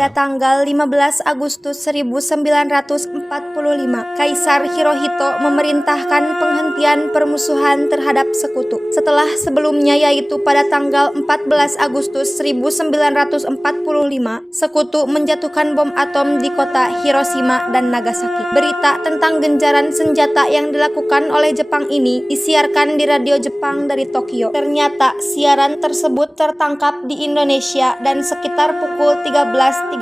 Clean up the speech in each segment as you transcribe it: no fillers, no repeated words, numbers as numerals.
Pada tanggal 15 Agustus 1945, Kaisar Hirohito memerintahkan penghentian permusuhan terhadap sekutu. Setelah sebelumnya, yaitu pada tanggal 14 Agustus 1945, sekutu menjatuhkan bom atom di kota Hiroshima dan Nagasaki. Berita tentang genjaran senjata yang dilakukan oleh Jepang ini disiarkan di radio Jepang dari Tokyo. Ternyata siaran tersebut tertangkap di Indonesia dan sekitar pukul 13.30.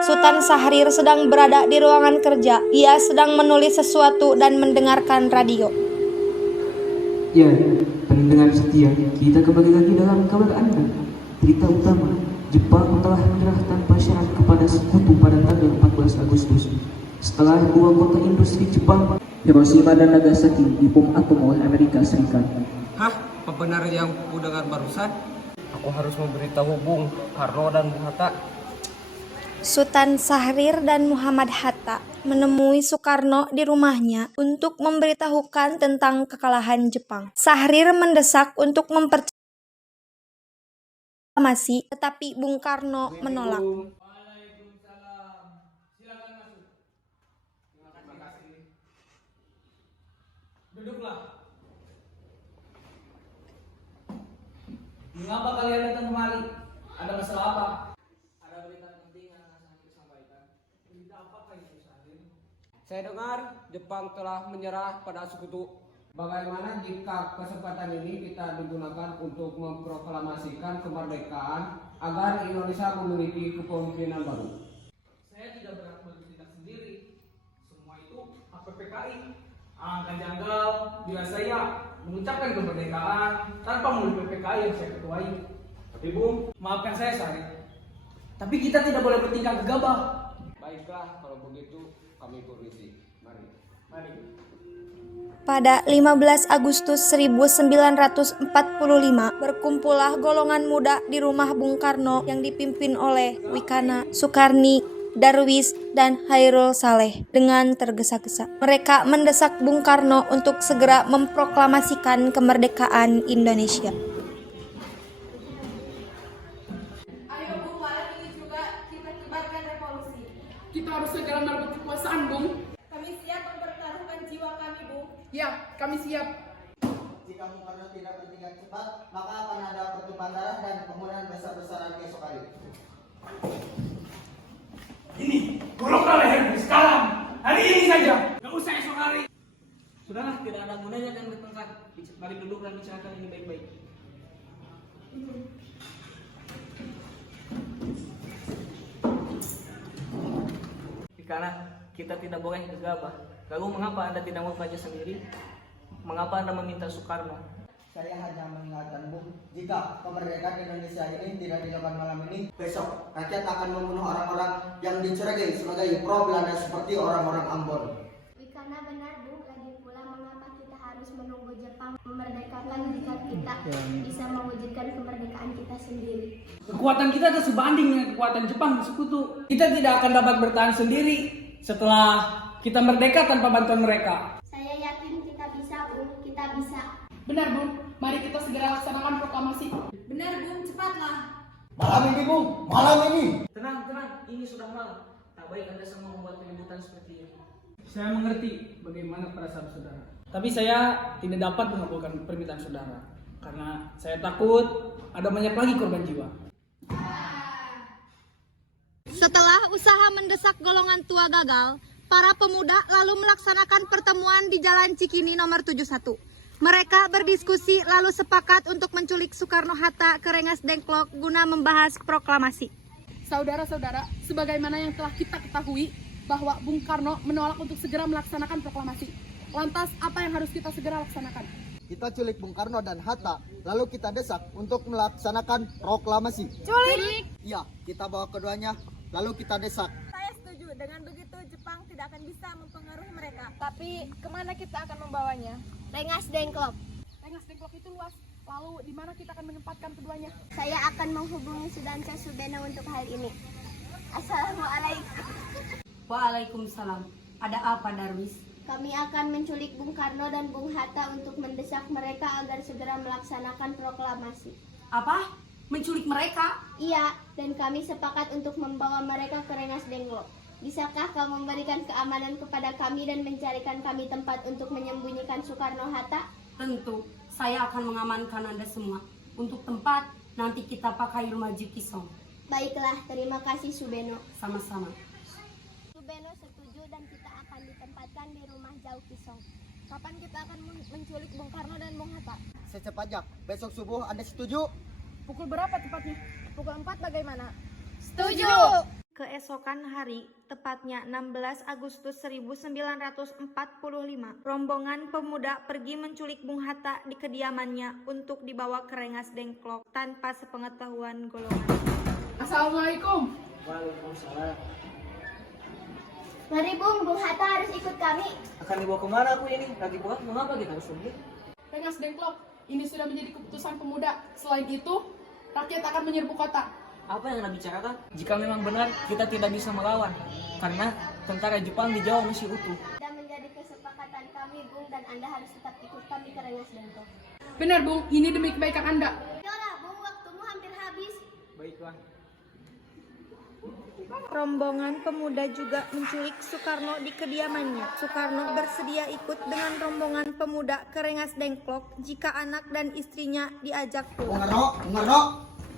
Sultan Syahrir sedang berada di ruangan kerja. Ia sedang menulis sesuatu dan mendengarkan radio. Ya, pendengar setia, kita kembali lagi dalam kabar Anda. Berita utama, Jepang telah menyerah tanpa syarat kepada sekutu pada tanggal 14 Agustus. Setelah dua kota industri Jepang, Hiroshima dan Nagasaki, dibom atom oleh Amerika Serikat. Hah? Apa benar yang ku dengar barusan? Aku harus memberitahu Bung Karno dan Bung Hatta. Sultan Syahrir dan Muhammad Hatta menemui Soekarno di rumahnya untuk memberitahukan tentang kekalahan Jepang. Syahrir mendesak untuk memproklamasi, tetapi Bung Karno menolak. Duduklah. Mengapa kalian datang kemari? Ada masalah apa? Ada berita penting yang akan saya sampaikan. Berita apakah itu, Syahrir? Saya dengar Jepang telah menyerah pada sekutu. Bagaimana jika kesempatan ini kita digunakan untuk memproklamasikan kemerdekaan agar Indonesia memiliki kepemimpinan baru? Saya tidak berhak bertindak sendiri. Semua itu hak PPKI. Alangkah janggal bila saya mengucapkan kemerdekaan tanpa melalui PPKI yang saya ketuai. Tapi Bung, maafkan saya Syahrir. Tapi kita tidak boleh bertingkah gegabah. Baiklah, kalau begitu kami permisi. Mari. Pada 15 Agustus 1945, berkumpullah golongan muda di rumah Bung Karno yang dipimpin oleh Wikana, Sukarni, Darwis, dan Hairul Saleh dengan tergesa-gesa. Mereka mendesak Bung Karno untuk segera memproklamasikan kemerdekaan Indonesia. Ayo Bung, malam ini juga kita kibarkan revolusi. Kita harus segera merebut kekuasaan, Bung. Kami siap mempertaruhkan jiwa kami, Bung. Ya, kami siap. Jika Bung Karno tidak bertindak cepat, maka akan ada pertumpahan darah dan pembunuhan besar-besaran esok hari. Ini, goloklah lehermu sekarang. Hari ini saja. Gak usah esok hari. Sudahlah, tidak ada gunanya yang bertengkar. Mari duduk dan bicarakan ini baik-baik. Karena kita tidak boleh gegabah. Lalu mengapa Anda tidak mau maju sendiri? Mengapa Anda meminta Soekarno? Saya hanya mengingatkan Bung, jika kemerdekaan Indonesia ini tidak dilakukan malam ini, besok rakyat akan membunuh orang-orang yang dicurigai sebagai pro Belanda seperti orang-orang Ambon. Karena benar Bung, lagi pula mengapa kita harus menunggu Jepang memerdekakan jika kita bisa mewujudkan kemerdekaan kita sendiri. Kekuatan kita tak sebanding dengan kekuatan Jepang di sekutu. Kita tidak akan dapat bertahan sendiri setelah kita merdeka tanpa bantuan mereka. Saya yakin kita bisa Bung, kita bisa. Benar, Bung. Mari kita segera laksanakan proklamasi. Benar Bung, cepatlah. Malam ini Bung, malam ini. Tenang, ini sudah malam. Tak baik Anda semua membuat keributan seperti ini. Saya mengerti bagaimana perasaan saudara. Tapi saya tidak dapat mengabulkan permintaan saudara. Karena saya takut ada banyak lagi korban jiwa. Setelah usaha mendesak golongan tua gagal, para pemuda lalu melaksanakan pertemuan di Jalan Cikini nomor 71. Mereka berdiskusi lalu sepakat untuk menculik Soekarno-Hatta ke Rengas Dengklok guna membahas proklamasi. Saudara-saudara, sebagaimana yang telah kita ketahui bahwa Bung Karno menolak untuk segera melaksanakan proklamasi. Lantas, apa yang harus kita segera laksanakan? Kita culik Bung Karno dan Hatta, lalu kita desak untuk melaksanakan proklamasi. Culik! Iya, kita bawa keduanya, lalu kita desak. Saya setuju, dengan begitu Jepang tidak akan bisa mempengaruhi mereka. Tapi kemana kita akan membawanya? Rengas Dengklok. Rengas Dengklok itu luas. Lalu, di mana kita akan menempatkan keduanya? Saya akan menghubungi Sudansa Sudana untuk hal ini. Assalamualaikum. Waalaikumsalam. Ada apa, Darwis? Kami akan menculik Bung Karno dan Bung Hatta untuk mendesak mereka agar segera melaksanakan proklamasi. Apa? menculik mereka. Iya, dan kami sepakat untuk membawa mereka ke Rengas Dengklok. Bisakah kau memberikan keamanan kepada kami dan mencarikan kami tempat untuk menyembunyikan Soekarno-Hatta? Tentu, saya akan mengamankan Anda semua. Untuk tempat, nanti kita pakai rumah Jukisong. Baiklah, terima kasih Subeno. Sama-sama. Subeno setuju dan kita akan ditempatkan di rumah Jauh Kisong. Kapan kita akan menculik Bung Karno dan Bung Hatta? Secepatnya, besok subuh Anda setuju? Pukul berapa tepatnya? Pukul 4 bagaimana? Setuju! Keesokan hari, tepatnya 16 Agustus 1945, rombongan pemuda pergi menculik Bung Hatta di kediamannya untuk dibawa ke Rengas Dengklok tanpa sepengetahuan golongan. Assalamualaikum. Waalaikumsalam. Mari Bung Hatta harus ikut kami. Akan dibawa kemana aku ini? Lagi pula mengapa kita harus pergi? Rengas Dengklok, ini sudah menjadi keputusan pemuda. Selain itu, rakyat akan menyerbu kota. Apa yang Anda bicarakan? Jika memang benar, kita tidak bisa melawan. Karena tentara Jepang di Jawa masih utuh. Dan menjadi kesepakatan kami Bung dan Anda harus tetap ikut kami ke Rengas Dengklok. Benar Bung, ini demi kebaikan Anda. Yora Bung, waktumu hampir habis. Baiklah. Rombongan pemuda juga menculik Soekarno di kediamannya. Soekarno bersedia ikut dengan rombongan pemuda ke Rengas Dengklok jika anak dan istrinya diajak pulang. Bung Karno.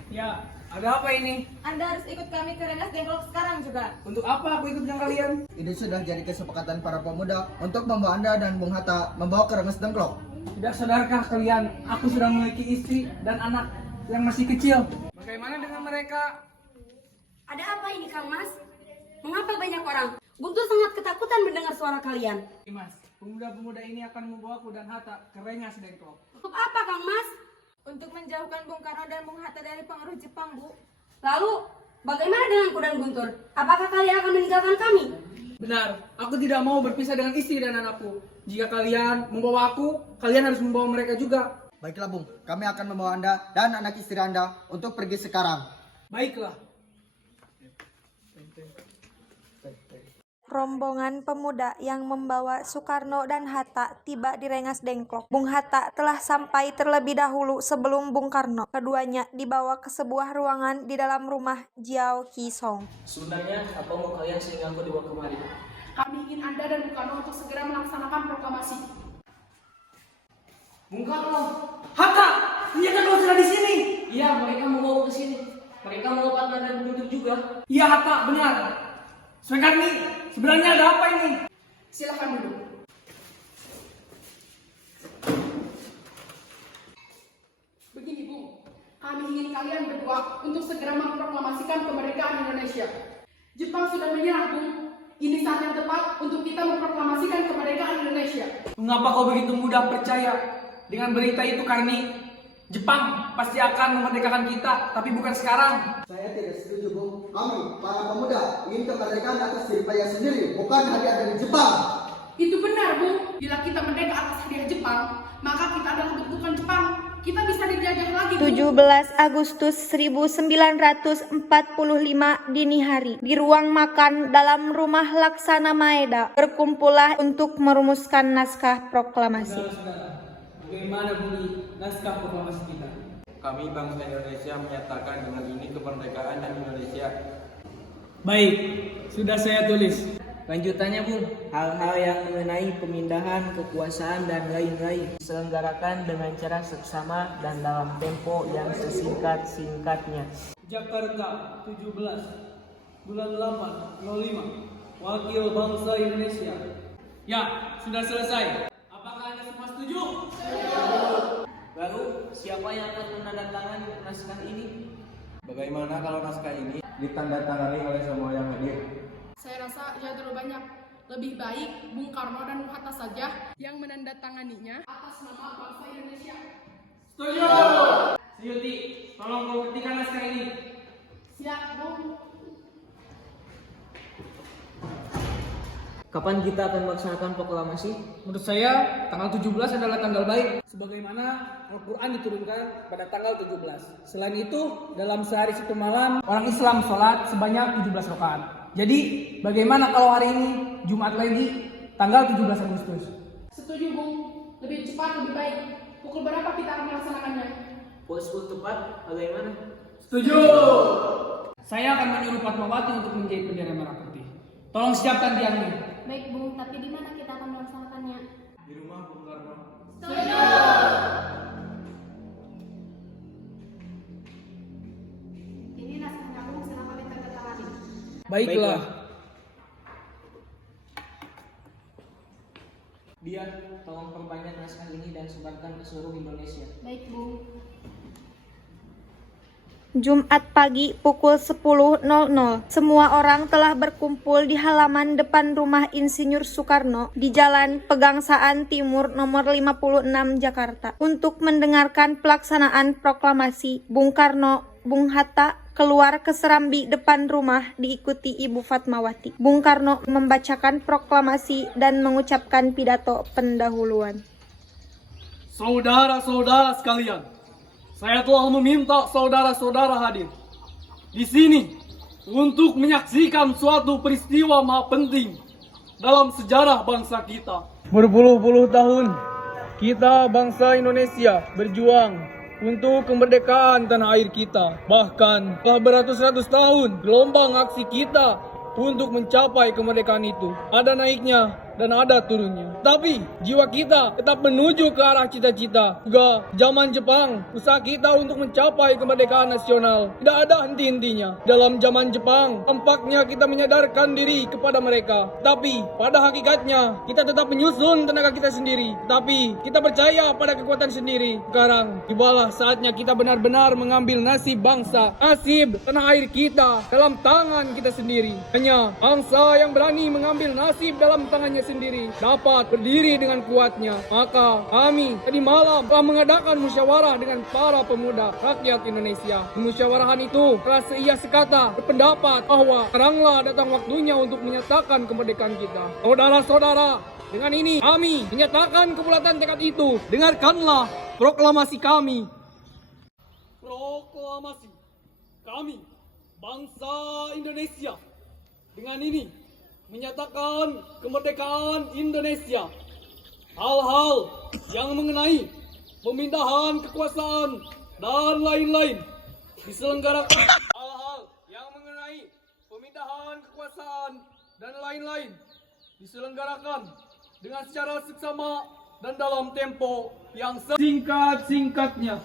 Ya, ada apa ini? Anda harus ikut kami ke Rengas Dengklok sekarang juga. Untuk apa aku ikut dengan kalian? Ini sudah jadi kesepakatan para pemuda untuk membawa Anda dan Bung Hatta membawa ke Rengas Dengklok. Tidak sadarkah kalian, aku sudah memiliki istri dan anak yang masih kecil. Bagaimana dengan mereka? Ada apa ini Kang Mas? Mengapa banyak orang? Guntur sangat ketakutan mendengar suara kalian. Mas, pemuda-pemuda ini akan membawaku dan Hatta ke Rengas Dengklok. Untuk apa Kang Mas? Untuk menjauhkan Bung Karno dan Bung Hatta dari pengaruh Jepang, Bu. Lalu, bagaimana denganku dan Guntur? Apakah kalian akan meninggalkan kami? Benar, aku tidak mau berpisah dengan istri dan anakku. Jika kalian membawa aku, kalian harus membawa mereka juga. Baiklah Bung, kami akan membawa Anda dan anak istri Anda untuk pergi sekarang. Baiklah. Rombongan pemuda yang membawa Soekarno dan Hatta tiba di Rengas Dengklok. Bung Hatta telah sampai terlebih dahulu sebelum Bung Karno. Keduanya dibawa ke sebuah ruangan di dalam rumah Jiao Kisong. Sebenarnya apa mau kalian sehingga aku dibawa kemari? Kami ingin Anda dan Bung Karno untuk segera melaksanakan proklamasi. Bung Karno, Hatta, ternyata kau sudah di sini. Iya, mereka mau bawa ke sini. Mereka mau Anda dan Guntur juga. Iya Hatta, benar. Soekarni, sebenarnya ada apa ini? Silakan duduk. Begini Bung, kami ingin kalian berdua untuk segera memproklamasikan kemerdekaan Indonesia. Jepang sudah menyerah Bung. Ini saat yang tepat untuk kita memproklamasikan kemerdekaan Indonesia. Mengapa kau begitu mudah percaya dengan berita itu, Karni? Jepang pasti akan memerdekakan kita, tapi bukan sekarang. Saya tidak setuju Bung. Kami, para pemuda, ingin kemerdekaan atas diri saya sendiri, bukan hadiah dari Jepang. Itu benar Bung. Bila kita merdeka atas hadiah Jepang, maka kita adalah bentukan Jepang. Kita bisa dijajah lagi Bung. 17 Agustus 1945 dini hari, di ruang makan dalam rumah Laksana Maeda, berkumpullah untuk merumuskan naskah proklamasi. Bagaimana bunyi naskah proklamasi kita? Kami bangsa Indonesia menyatakan dengan ini kemerdekaan dan Indonesia. Baik, sudah saya tulis. Lanjutannya Bung, hal-hal yang mengenai pemindahan kekuasaan dan lain-lain diselenggarakan dengan cara seksama dan dalam tempo yang sesingkat-singkatnya. Jakarta, 17 bulan 8 05. Wakil bangsa Indonesia. Ya, sudah selesai. Apakah Anda semua setuju? Lalu, siapa yang akan menandatangani naskah ini? Bagaimana kalau naskah ini ditandatangani oleh semua yang hadir? Saya rasa ya terlalu banyak. Lebih baik Bung Karno dan Bung Hatta saja yang menandatanganinya atas nama bangsa Indonesia. Setuju. Suyuti, tolong kau ketikkan naskah ini. Siap Bung. Kapan kita akan melaksanakan proklamasi? Menurut saya, tanggal 17 adalah tanggal baik. Sebagaimana Al-Quran diturunkan pada tanggal 17. Selain itu, dalam sehari satu malam, orang Islam sholat sebanyak 17 rakaat. Jadi, bagaimana kalau hari ini, Jumat lagi, tanggal 17 Agustus? Setuju Bung. Lebih cepat lebih baik. Pukul berapa kita akan melaksanakannya? Pukul 10 tepat, bagaimana? Setuju. Saya akan menyuruh Fatmawati untuk menjahit bendera merah putih. Tolong siapkan tiangnya. Baik, Bung, tapi di mana kita akan melaksanakannya? Di rumah Bung Karno. Ini naskahnya Bung, silakan ditandatangani. Baiklah. Dian, tolong perbanyak naskah ini dan sebarkan ke seluruh Indonesia. Baik, Bung. Jumat pagi pukul 10.00, semua orang telah berkumpul di halaman depan rumah Insinyur Soekarno di Jalan Pegangsaan Timur nomor 56 Jakarta untuk mendengarkan pelaksanaan proklamasi Bung Karno, Bung Hatta keluar ke serambi depan rumah diikuti Ibu Fatmawati. Bung Karno membacakan proklamasi dan mengucapkan pidato pendahuluan. Saudara-saudara sekalian, saya telah meminta saudara-saudara hadir di sini untuk menyaksikan suatu peristiwa maha penting dalam sejarah bangsa kita. Berpuluh-puluh tahun kita bangsa Indonesia berjuang untuk kemerdekaan tanah air kita. Bahkan telah beratus-ratus tahun gelombang aksi kita untuk mencapai kemerdekaan itu. Ada naiknya dan ada turunnya. Tapi jiwa kita tetap menuju ke arah cita-cita. Juga zaman Jepang, usaha kita untuk mencapai kemerdekaan nasional tidak ada henti-hentinya. Dalam zaman Jepang, tampaknya kita menyadarkan diri kepada mereka. Tapi pada hakikatnya kita tetap menyusun tenaga kita sendiri. Tapi kita percaya pada kekuatan sendiri. Sekarang tibalah saatnya kita benar-benar mengambil nasib bangsa, nasib tanah air kita dalam tangan kita sendiri. Hanya bangsa yang berani mengambil nasib dalam tangannya sendiri dapat berdiri dengan kuatnya. Maka kami tadi malam telah mengadakan musyawarah dengan para pemuda rakyat Indonesia. Musyawarahan itu telah seia sekata berpendapat bahwa sekaranglah datang waktunya untuk menyatakan kemerdekaan kita. Saudara-saudara, dengan ini kami menyatakan kebulatan tekad itu. Dengarkanlah proklamasi kami. Proklamasi kami, bangsa Indonesia, dengan ini menyatakan kemerdekaan Indonesia. Hal-hal yang mengenai pemindahan kekuasaan dan lain-lain diselenggarakan. Hal-hal yang mengenai pemindahan kekuasaan dan lain-lain diselenggarakan dengan secara seksama dan dalam tempo yang singkat-singkatnya.